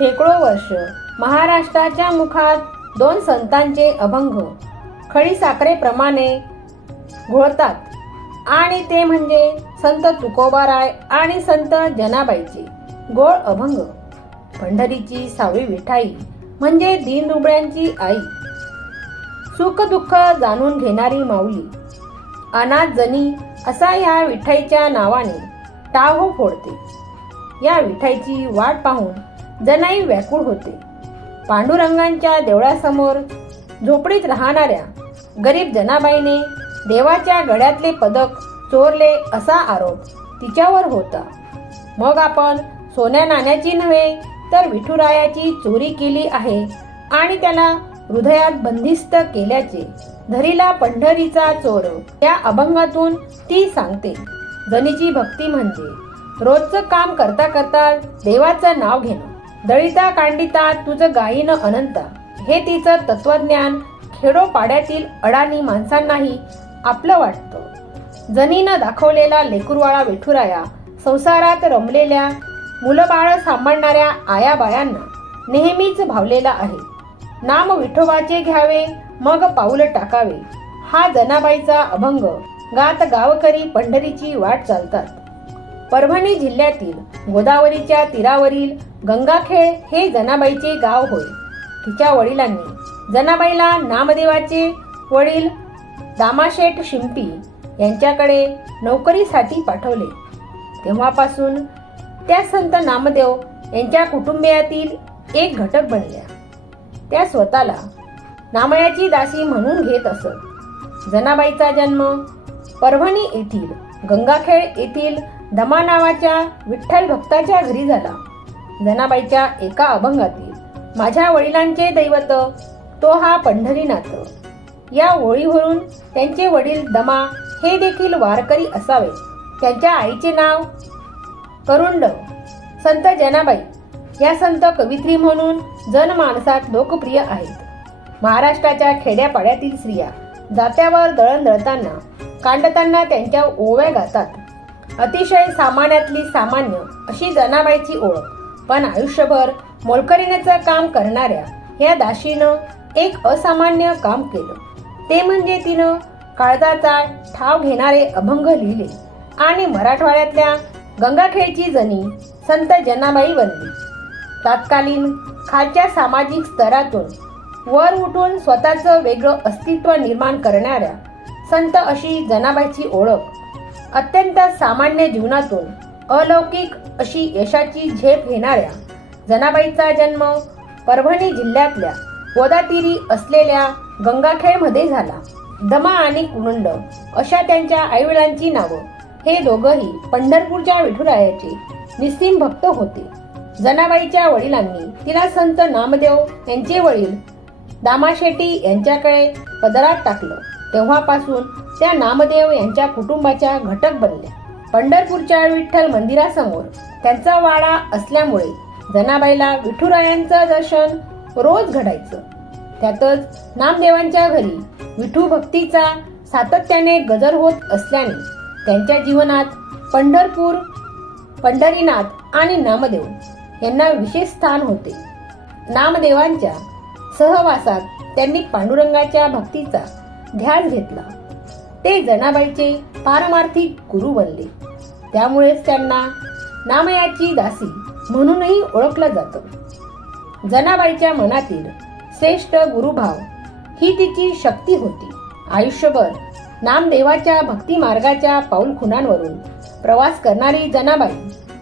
शेकडो वर्ष महाराष्ट्राच्या मुखात दोन संतांचे अभंग खडीसाखरेप्रमाणे घोळतात. आणि ते म्हणजे संत तुकोबाराय आणि संत जनाबाईचे गोळ अभंग. पंढरीची सावी विठाई म्हणजे दीनदुबळ्यांची आई. सुख दुःख जाणून घेणारी माऊली. अनाथ जनी असा ह्या विठाईच्या नावाने टाहो फोडते. या विठाईची वाट पाहून जनाई व्याकुळ होते. पांडुरंगांच्या देवळासमोर झोपडीत राहणाऱ्या गरीब जनाबाईने देवाच्या गळ्यातले पदक चोरले असा आरोप तिच्यावर होता. मग आपण सोन्या नाण्याची नव्हे तर विठुरायाची चोरी केली आहे आणि त्याला हृदयात बंदिस्त केल्याचे धरीला पंढरीचा चोर या अभंगातून ती सांगते. जनीची भक्ती म्हणजे रोजचं काम करता करता देवाचं नाव घेणं. दळिता कांडिता तुझं गायीन अनंत. हे तिचं तत्वज्ञान. खेडोपाड्यातील अडाणी माणसांनाही आपलं वाटतं. जनीनं दाखवलेला लेकुरवाळा विठुराया संसारात रमलेल्या मुलबाळ सांभाळणाऱ्या आयाबायांना नेहमीच भावलेला आहे. नाम विठोबाचे घ्यावे मग पाऊल टाकावे. हा जनाबाईचा अभंग. गात गावकरी पंढरीची वाट चालतात. परभणी जिल्ह्यातील गोदावरीच्या तीरावरील गंगाखेळ हे जनाबाईचे गाव होय. तिच्या वडिलांनी जनाबाईला नामदेवाचे वडील दामाशेठ शिंपी यांच्याकडे नोकरीसाठी पाठवले. तेव्हापासून त्या संत नामदेव यांच्या कुटुंबियातील एक घटक बनल्या. त्या स्वतःला नामयाची दासी म्हणून घेत असत. जनाबाईचा जन्म परभणी येथील गंगाखेळ येथील दमा नावाच्या विठ्ठल भक्ताच्या घरी झाला. जनाबाईच्या एका अभंगातील माझ्या वडिलांचे दैवत तो हा पंढरीनाथ. या ओळीवरून त्यांचे वडील दमा हे देखील वारकरी असावे त्यांच्या आईचे नाव करुंड संत जनाबाई. या संत कवित्री म्हणून जनमानसात लोकप्रिय आहेत. महाराष्ट्राच्या खेड्यापाड्यातील स्त्रिया जात्यावर दळण दळताना कांडताना त्यांच्या ओव्या गातात. अतिशय सामान्यातली सामान्य अशी जनाबाईची ओळख. पण आयुष्यभर मोलकरीण्याचं काम करणाऱ्या या दाशीनं एक असामान्य काम केलं. ते म्हणजे तिनं काळजाचा ठाव घेणारे अभंग लिहिले आणि मराठवाड्यातल्या गंगाखेळची जणी संत जनाबाई बनली. तात्कालीन खालच्या सामाजिक स्तरातून वर उठून स्वतःचं वेगळं अस्तित्व निर्माण करणाऱ्या संत अशी जनाबाईची ओळख अत्यंत सामान्य जीवनातून अलौकिक अशी यशाची झेप घेणाऱ्या जनाबाईचा जन्म परभणी जिल्ह्यातल्या गोदातीरी असलेल्या गंगाखेळमध्ये झाला. दमा आणि कुरुंड अशा त्यांच्या आईवडिलांची नावं. हे दोघंही पंढरपूरच्या विठुरायाचे निस्सीम भक्त होते. जनाबाईच्या वडिलांनी तिला संत नामदेव यांचे वडील दामाशेटी यांच्याकडे पदरात टाकलं. तेव्हापासून त्या नामदेव यांच्या कुटुंबाच्या घटक बनल्या. पंढरपूरच्या विठ्ठल मंदिरासमोर त्यांचा वाडा असल्यामुळे जनाबाईला विठुरायांचं दर्शन रोज घडायचं. त्यातच नामदेवांच्या घरी विठू भक्तीचा सातत्याने गजर होत असल्याने त्यांच्या जीवनात पंढरपूर पंढरीनाथ आणि नामदेव यांना विशेष स्थान होते. नामदेवांच्या सहवासात त्यांनी पांडुरंगाच्या भक्तीचा ध्यास घेतला. ते जनाबाईचे पारमार्थिक गुरु बनले. त्यामुळेच त्यांना नामयाची दासी म्हणूनही ओळखलं जातं. जनाबाईच्या मनातील श्रेष्ठ गुरुभाव ही तिची शक्ती होती. आयुष्यभर नामदेवाच्या भक्ती मार्गाच्या पाऊल खुणांवरून प्रवास करणारी जनाबाई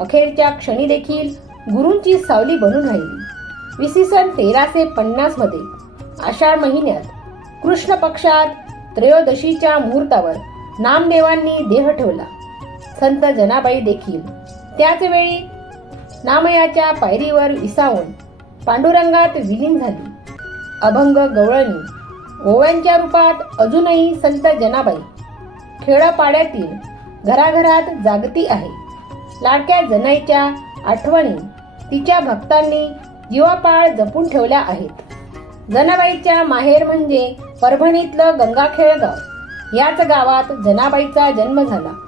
अखेरच्या क्षणी देखील गुरूंची सावली बनून राहिली. इसवी सन तेराशे पन्नासमध्ये आषाढ महिन्यात कृष्ण पक्षात त्रयोदशीच्या मुहूर्तावर नामदेवांनी देह ठेवला. संत जनाबाई देखील त्याच वेळी नामयाच्या पायरीवर विसावून पांडुरंगात विलीन झाली. अभंग गवळणी ओव्यांच्या रूपात अजूनही संत जनाबाई खेडपाड्यातील घराघरात जागती आहे. लाडक्या जनाईच्या आठवणी तिच्या भक्तांनी जीवापाळ जपून ठेवल्या आहेत. जनाबाईच्या माहेर म्हणजे परभणीतलं गंगाखेळ गाव याच गावात जनाबाईचा जन्म झाला.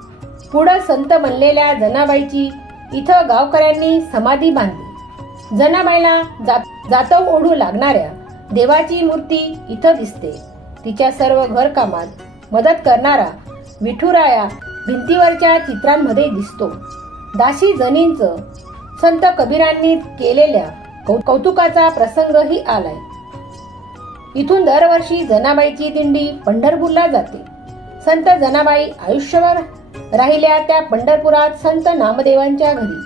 पुढं संत बनलेल्या जनाबाईची इथं गावकऱ्यांनी समाधी बांधली. जनाबाईला जात जातव ओढू लागणाऱ्या देवाची मूर्ती इथं दिसते. तिच्या सर्व घरकामात मदत करणारा विठुराया भिंतीवरच्या चित्रांमध्ये दिसतो. दाशी जनींच संत कबीरांनी केलेल्या कौ- कौतुकाचा प्रसंगही आलाय. इथून दरवर्षी जनाबाईची दिंडी पंढरपूरला जाते. संत जनाबाई आयुष्यभर राहिल्या त्या पंढरपुरात संत नामदेवांच्या घरी.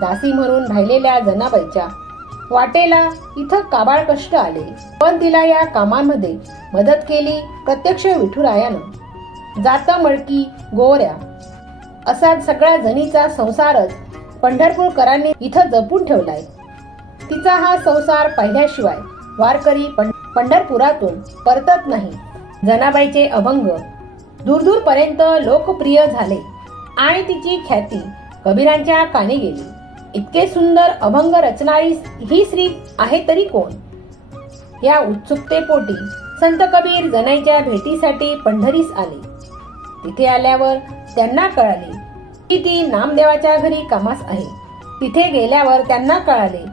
दासी म्हणून राहिलेल्या जनाबाईच्या वाटेला इथं काबाळ कष्ट आले. पण तिला या कामांमध्ये मदत केली प्रत्यक्ष विठुरायानं. जात मळकी गोऱ्या. असा सगळ्या जणीचा संसारच पंढरपूरकरांनी इथं जपून ठेवलाय. तिचा हा संसार पाहिल्याशिवाय वारकरी पं- पंढरपुरातून परतत नाही. जनाबाईचे अभंग दूरदूरपर्यंत लोकप्रिय झाले. आणि तिची ख्याती कबीरांच्या कानी गेली. इतके सुंदर अभंग रचणारी ही स्त्री आहे तरी कोण? या उत्सुकतेपोटी संत कबीर जनाईच्या भेटीसाठी पंढरीस आले. तिथे आल्यावर त्यांना कळाले की ती नामदेवाच्या घरी कामास आहे. तिथे गेल्यावर त्यांना कळाले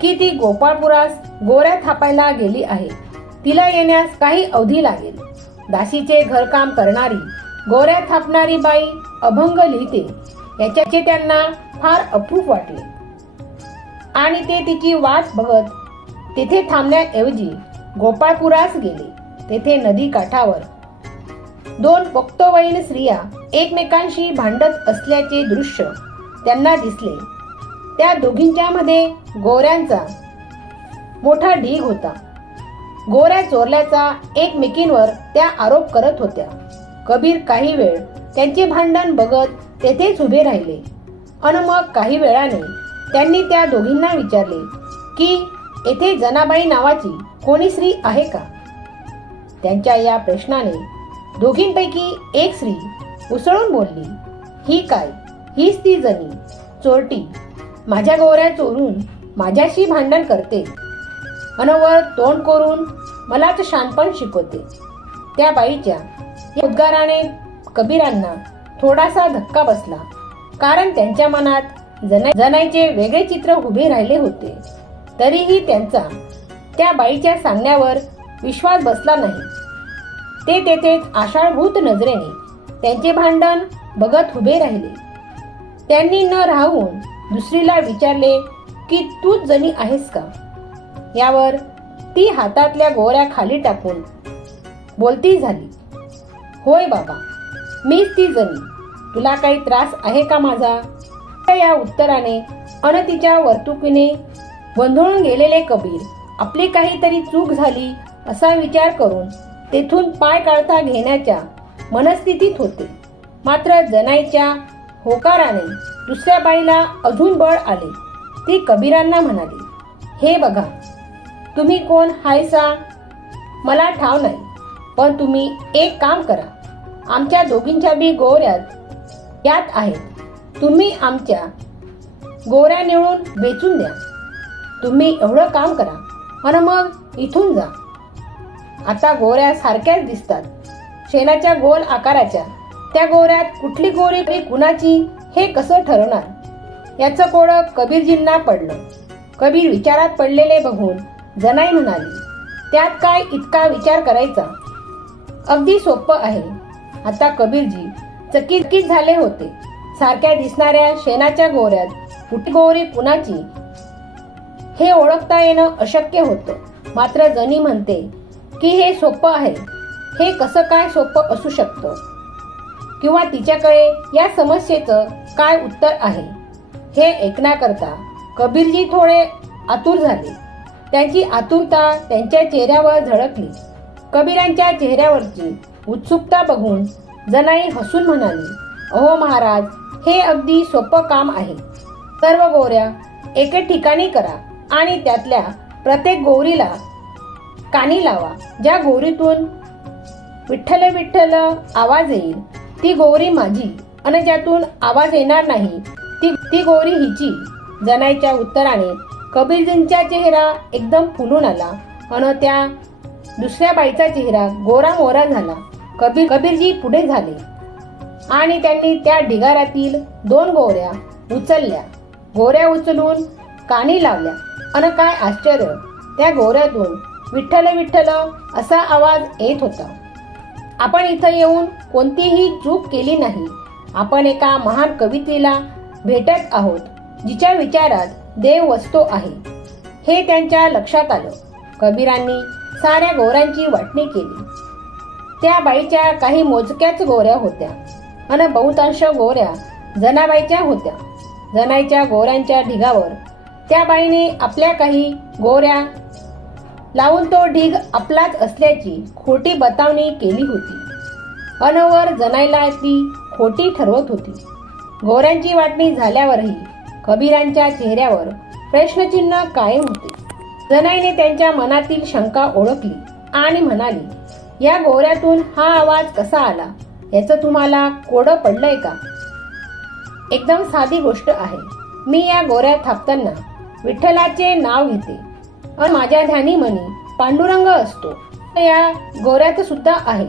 की ती गोपाळपुरास गोऱ्या थापायला गेली आहे. तिला येण्यास काही अवधी लागेल. दासीचे घरकाम करणारी गोऱ्या थापणारी बाई अभंग लिहिते. याच्याचे त्यांना फार अप्रूप वाटले. आणि ते तिची वाट बघत तेथे थांबण्याऐवजी गोपाळपुरास गेले. तेथे नदी काठावर. दोन पोक्तवयीन स्त्रिया एकमेकांशी भांडत असल्याचे दृश्य त्यांना दिसले. त्या दोघींच्या मध्ये गोऱ्यांचा मोठा ढीग होता. गोऱ्या चोरल्याचा एकमेकींवर त्या आरोप करत होत्या. कबीर काही वेळ त्यांचे भांडण बघत तेथेच उभे राहिले. अन मग काही वेळाने त्यांनी त्या दोघींना विचारले की येथे जनाबाई नावाची कोणी स्त्री आहे का? त्यांच्या या प्रश्नाने दोघींपैकी एक स्त्री उसळून बोलली ही काय? हीच ती जणी चोरटी. माझ्या गोऱ्या चोरून माझ्याशी भांडण करते. अनवर तोंड करून मलाच शानपण शिकवते. त्या बाईच्या उद्गाराने कबीरांना थोडासा धक्का बसला. कारण त्यांच्या मनात जना जनाईचे वेगळे चित्र उभे राहिले होते. तरीही त्यांचा त्या बाईच्या सांगण्यावर विश्वास बसला नाही. ते तेथेच आषाढभूत नजरेने त्यांचे भांडण बघत उभे राहिले. त्यांनी न राहून दुसरीला विचारले की तूच जणी आहेस का? यावर ती हातातल्या गोऱ्या खाली टाकून बोलती झाली. होय बाबा मीच ती जणी तुला काही त्रास आहे का माझा? या उत्तराने अन तिच्या वर्तुकीने गोंधळून गेलेले कबीर आपली काहीतरी चूक झाली असा विचार करून तेथून पाय काढता घेण्याच्या मनस्थितीत होते. मात्र जनाईच्या होकाराने दुसऱ्या बाईला अजून बळ आले. ती कबीरांना म्हणाली हे बघा तुम्ही कोण हायसा मला ठाव नाही पण तुम्ही एक काम करा. आमच्या दोघींच्या बी गोऱ्यात यात आहेत. तुम्ही आमच्या गोऱ्या निवडून वेचून द्या. तुम्ही एवढं काम करा आणि मग इथून जा. आता गोऱ्या सारख्याच दिसतात. शेणाच्या गोल आकाराच्या त्या गोऱ्यात कुठली गोरी तरी कुणाची हे कसं ठरवणार? याचं कोडं कबीरजींना पडलं. कबीर विचारात पडलेले बघून जनाई म्हणाली त्यात काय इतका विचार करायचा? अगदी सोपं आहे. आता कबीरजी चकित झाले होते. सारख्या दिसणाऱ्या शेणाच्या गोऱ्यात कुठली गोरी कुणाची? हे ओळखता येणं अशक्य होतं. मात्र जनी म्हणते की हे सोपं आहे. हे कसं काय सोपं असू शकतं? किंवा तिच्याकडे या समस्येचं काय उत्तर आहे? हे ऐकण्याकरता कबीरजी थोडे आतुर झाले. त्यांची आतुरता त्यांच्या चेहऱ्यावर झळकली. कबीरांच्या चेहऱ्यावरची उत्सुकता बघून जनाई हसून म्हणाली अहो महाराज हे अगदी सोपं काम आहे. सर्व गोऱ्या एके ठिकाणी करा आणि त्यातल्या प्रत्येक गोरीला कानी लावा. ज्या गोरीतून विठ्ठल विठ्ठल आवाज येईल ती गोरी माझी आणि ज्यातून आवाज येणार नाही ती ती गोरी हिची. जनाईच्या उत्तराने कबीरजींचा चेहरा एकदम फुलून आला. आणि त्या दुसऱ्या बाईचा चेहरा गोरा मोरा झाला. कबीर कबीरजी पुढे झाले. आणि त्यांनी त्या ढिगाऱ्यातील दोन गोऱ्या उचलल्या. गोऱ्या उचलून कानी लावल्या. अन काय आश्चर्य! त्या गोऱ्यातून विठ्ठल विठ्ठल असा आवाज येत होता. आपण इथं येऊन कोणतीही चूक केली नाही. आपण एका महान कवितेला भेटत आहोत जिच्या विचारात देव वसतो आहे. हे त्यांच्या लक्षात आलं. कबीरांनी साऱ्या गोऱ्यांची वाटणी केली. त्या बाईच्या काही मोजक्याच गोऱ्या होत्या आणि बहुतांश गोऱ्या जनाबाईच्या होत्या. जनाईच्या गोऱ्यांच्या ढिगावर त्या बाईने आपल्या काही गोऱ्या लावून तो ढीग आपलाच असल्याची खोटी बतावणी केली होती. अनवर जनाईला ती खोटी ठरवत होती. गोऱ्यांची वाटणी झाल्यावरही कबीरांच्या चेहऱ्यावर प्रश्नचिन्ह कायम होते. जनाईने त्यांच्या मनातील शंका ओळखली आणि म्हणाली या गोऱ्यातून हा आवाज कसा आला? याचं तुम्हाला कोडं पडलंय का? एकदम साधी गोष्ट आहे. मी या गोऱ्या थापताना विठ्ठलाचे नाव घेते. अन माझ्या ध्यानी मनी पांडुरंग असतो. या गोऱ्यात सुद्धा आहे.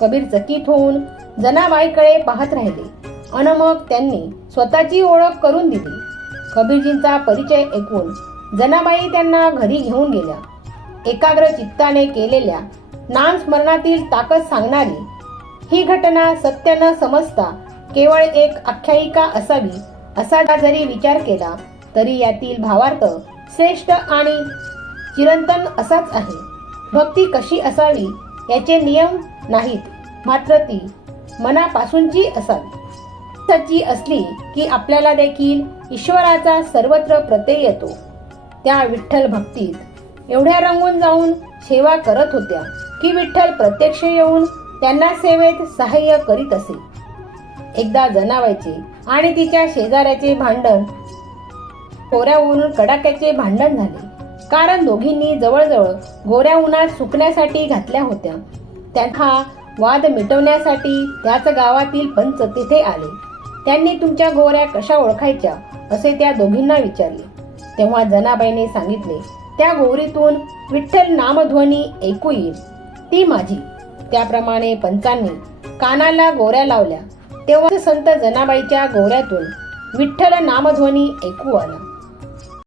कबीर चकित होऊन जनाबाईकडे पाहत राहिले. अन मग त्यांनी स्वतःची ओळख करून दिली. कबीरजींचा परिचय ऐकून जनाबाई त्यांना घरी घेऊन गेल्या. एकाग्र चित्ताने केलेल्या नामस्मरणातील ताकद सांगणारी ही घटना सत्य न समजता केवळ एक आख्यायिका असावी असा जरी विचार केला तरी यातील भावार्थ श्रेष्ठ आणि चिरंतन असाच आहे. भक्ती कशी असावी याचे नियम नाहीत मात्र ती मनापासूनची असावी. सच्ची असली की आपल्याला देखील ईश्वराचा सर्वत्र प्रत्यय येतो. त्या विठ्ठल भक्तीत एवढ्या रंगून जाऊन सेवा करत होत्या की विठ्ठल प्रत्यक्ष येऊन त्यांना सेवेत सहाय्य करीत असे. एकदा जनावायचे आणि तिच्या शेजाऱ्याचे भांडण गोऱ्या ऊन कडाक्याचे भांडण झाले. कारण दोघींनी जवळजवळ गोऱ्या उन्हात सुकण्यासाठी घातल्या होत्या. त्यांना वाद मिटवण्यासाठी त्याच गावातील पंच तिथे आले. त्यांनी तुमच्या गोऱ्या कशा ओळखायच्या? असे त्या दोघींना विचारले. तेव्हा जनाबाईने सांगितले त्या गोवरीतून विठ्ठल नामध्वनी ऐकू येईल. ती माझी. त्याप्रमाणे पंचांनी कानाला गोऱ्या लावल्या. तेव्हा संत जनाबाईच्या गोऱ्यातून विठ्ठल नामध्वनी ऐकू आला.